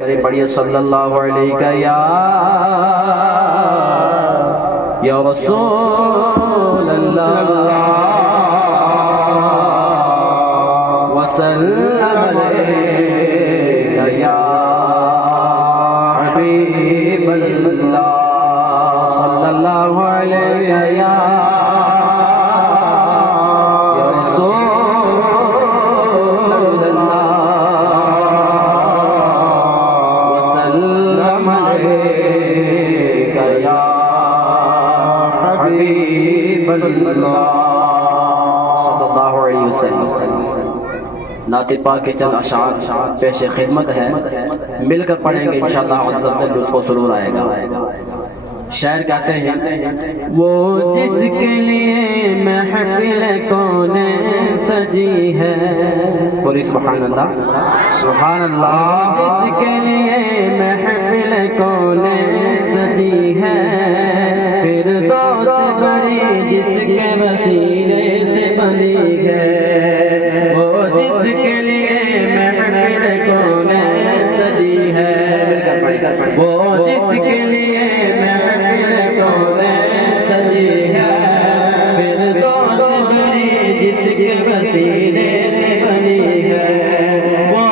کرے پڑھیے صلی اللہ علیہ یا رسول اللہ وسلم علیہ یا حبیب اللہ صلی اللہ علیہ یا صلی اللہ علیہ وسلم۔ نعت پاک کے چند اشعار پیش خدمت ہے، مل کر پڑھیں گے انشاءاللہ عز و جل، لطف و سرور آئے گا۔ شاعر کہتے ہیں وہ جس کے لیے محفل کون سجی ہے، پوری سبحان اللہ سبحان اللہ، جس کے لیے محفل کون سجی ہے، فردوس بری جس کے وسیلے سے بنی ہے، وہ جس کے لیے محفل کون سجی ہے، وہ جس کے لیے محفل کون سجی ہے، فردوس بری جس کے وسیلے سے بنی ہے، وہ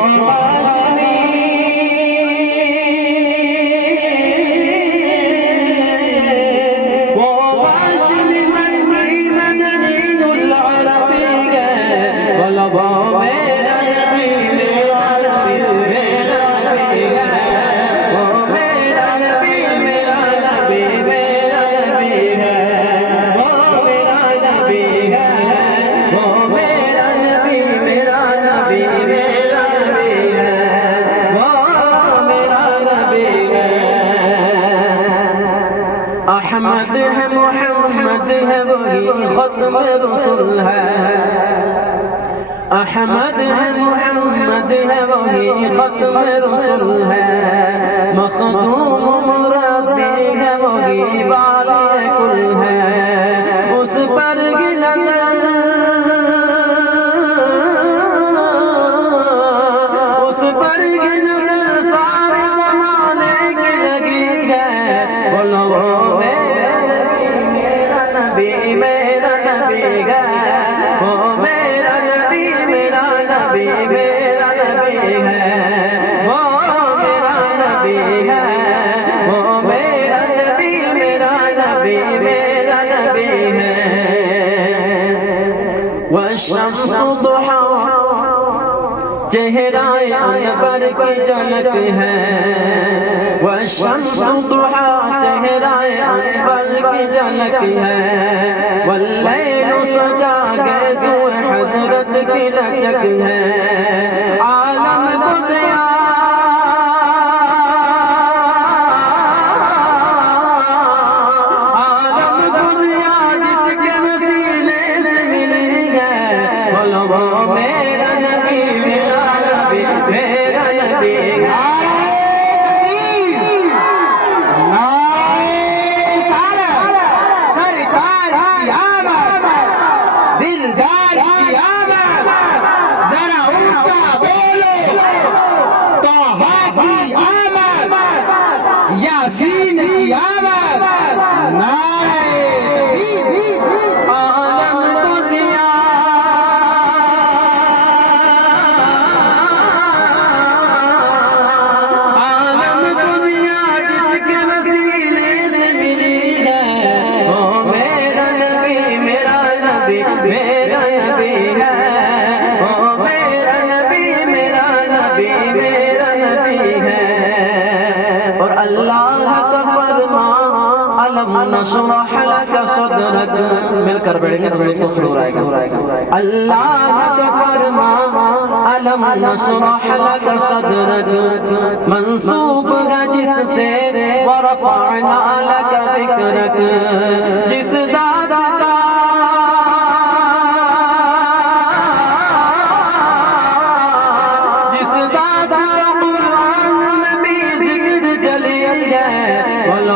احمد ہے محمد ہے وہی ختم رسول ہے، احمد ہے محمد ہے وہی ختم رسول ہے، مخدوم مربی ہے وہی والی کل ہے، اس پر کی نظر اس پر کی نظر سارے زمانے کی لگی ہے، بولو میرا نبی ہے، وہ میرا نبی میرا نبی میرا نبی ہے، وہ میرا نبی ہے، وہ میرا نبی میرا نبی میرا نبی ہے، والشمس ضحا چہرہ انور کی جھلک ہے، والشمس ضحا چہرہ انور کی جھلک ہے، واللیل سجا گیسو حضرت کی لچک ہے، عالم کو ضیاء جس کے وسیلے سے ملی ہے، بولو وہ میرا نبی میرا نبی میرا نبی ہے، یاسین کی آمد، عالم کو ضیاء جس کے وسیلے سے ملی ہے، وہ میرا نبی میرا نبی میرا نبی ہے، وہ میرا نبی میرا نبی میرا نبی ہے، اور اللہ کا فرمان علم نشرح لك صدرك، مل کر بیٹھیں گے تو لطف و سرور آئے گا، اللہ کا فرمان علم نشرح لك صدرك منصوب ہے جس سے، ورفعنا لك ذکرك جس ذات کا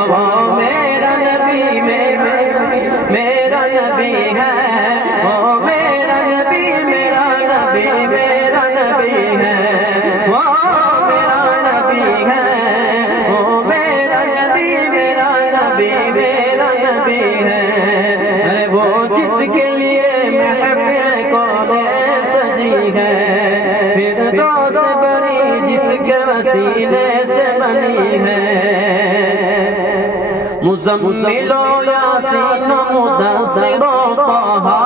وہ میرا نبی میرا نبی ہے، وہ میرا نبی میرا نبی میرا نبی ہے، وہ میرا نبی ہے۔ ہے، فردوس بری جس کے وسیلے سے بنی ہے، مزمل و یاسین و مدثر و طٰہٰ،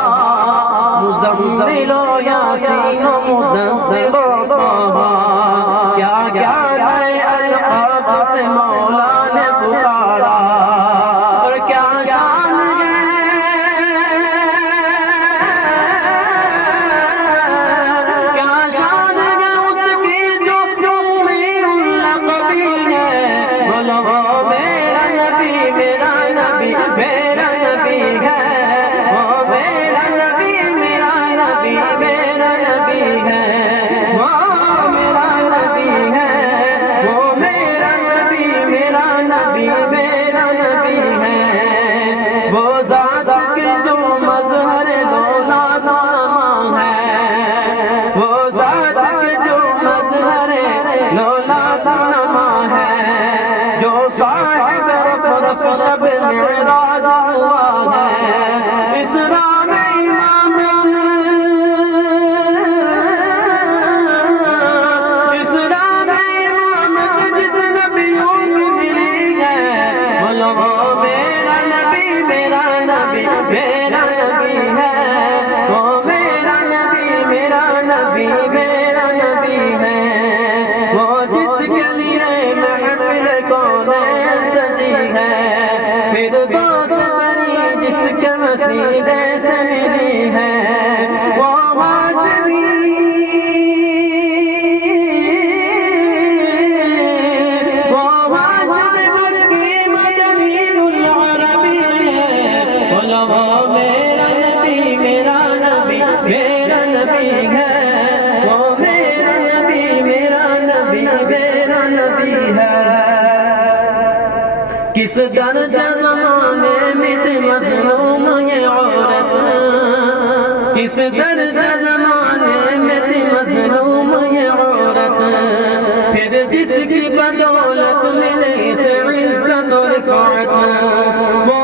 مزمل و یاسین و مدثر و طٰہٰ، کیا کیا نئے القاب سے مولا نے پکارا، اور کیا شان ہے، کیا شان ہے اس کی جو امیر اللقبی ہے، بولو وہ میرا نبی میرا نبی میرا نبی ہے، وہ میرا نبی میرا نبی میرا نبی ہے، وہ میرا نبی ہے، وہ میرا نبی میرا نبی میرا نبی ہے، وہ ذات کی جو مظہر دولت و نما ہے، وہ ذات کی جو مظہر دولت و نما ہے، جو صاحب رفرف شب معراج ہوا ہے، اسراء میں امامت، اسراء میں امامت جس نبیوں کی ملی ہے، بولو وہ میرا نبی میرا نبی میرا نبی ہے، وہ میرا نبی میرا نبی میرا نبی ہے، وہ جس کے لیے محفل کونین سجی ہے، فردوس بری جس کے وسیلے سے ملی ہے، وہ ہاشمی، وہ ہاشمی مکی مدنی العربی ہے، بولو وہ میرا نبی میرا نبی میرا نبی ہے، وہ میرا نبی میرا نبی میرا نبی ہے، کس درجہ زمانے میں تھی مظلوم یہ عورت، کس درجہ زمانے میں تھی مظلوم یہ عورت، پھر جس کی بدولت ملے اسے عزت و رفعت، وہ